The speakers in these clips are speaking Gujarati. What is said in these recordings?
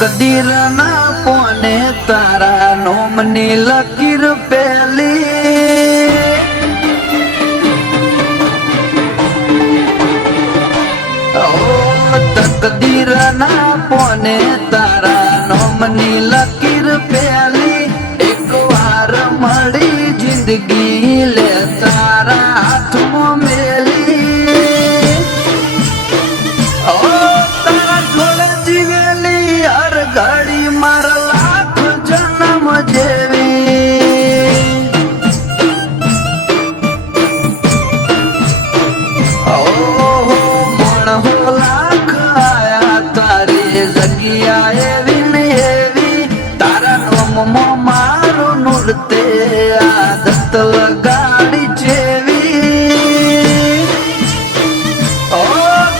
કદીરના પોને તારા નોમની લકીર પેલી તકદીરના પોને તારા નોમની લકીર પેલી એક વાર મળી જિંદગી લે તારા હાથમાં મેલી તારા જોડે જીવેલી હર ઘડી મારા લાખ જન્મ જેવી મણહો લાખ આયા તારી જગ્યા એવી ને એવી તારા નોમમાં મારું નૃત્ય આદત લગાડી જેવી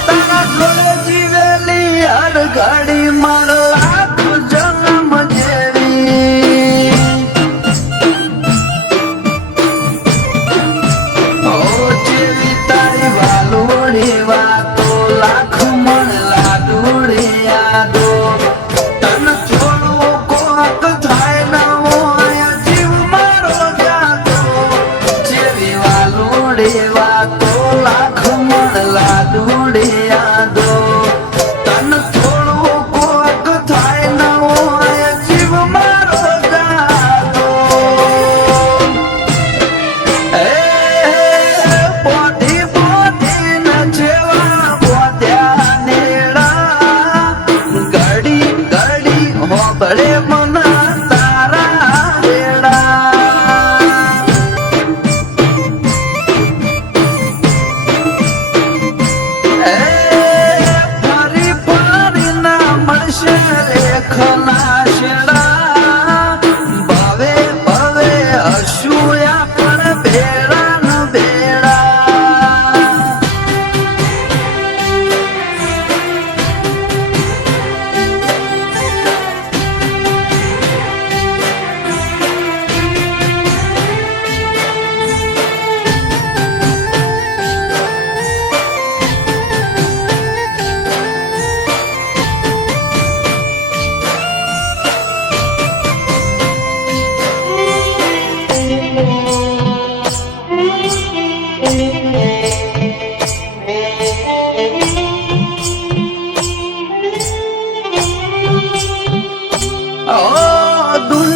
તારા જોડે જીવેલી હર ઘડી મારા લાખ જન્મ જેવી જેવી તારી વાલોડી વાતો લાખ મણ લાડુડી યાદો તન છોડવો કોક થાય ન હોય જીવ મારો જાતો જેવી વાલોડી વાતો લાખ મણ લાડુડી યાદો તન છોડવો કોક થાય ન હોય જીવ મારો જાતો પોધી પોધી ન જેવા પોધ્યા નેડા ઘડી ઘડી હોબળે મન તારા વેડા ફરી ફરી ના મળશે લેખના શેડા ભવે ભવે હસુયા પણ ભેળા ન ભેળા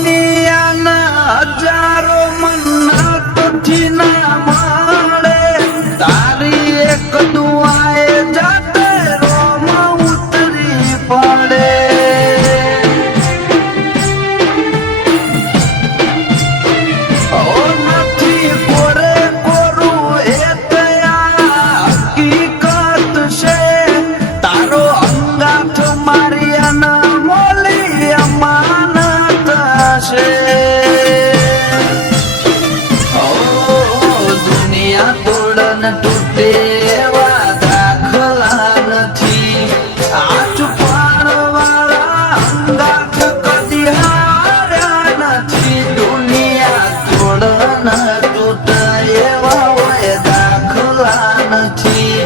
દુનિયાના હજારો મન્નતથી ના મળે તારી એક દુઆએ જાતે રોમ ઉતરી પડે નથી કોરે કોરું એ તયા હકીકત છે તારો અંગાથ મારી અનમોલી અમાનત છે દુનિયા તોડન તૂટે એવા દાખલા નથી આ ચુપાણ વાળા અંગાથ કદી હાર્યા નથી દુનિયા તોડન તૂટે એવા હોય દાખલા નથી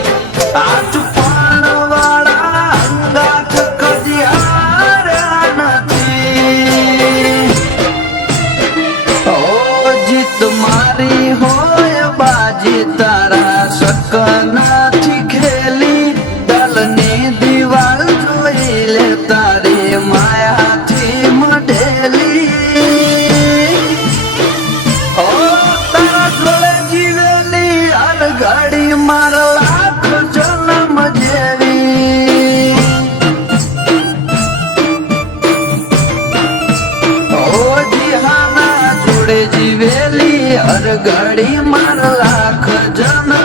આ ચુપાણ વાળા અંગાથ કદી હાર્યા નથી જીત મારી હોય બાજી તારા શકનાથી ખેલી દલની દિવાલ જોઈ લે તારી માયાથી મઢેલી તારા જોડે જીવેલી હર ઘડી મારા લાખ જન્મ જેવી જીહાના જોડે જીવેલી હર ઘડી માર લાખ જન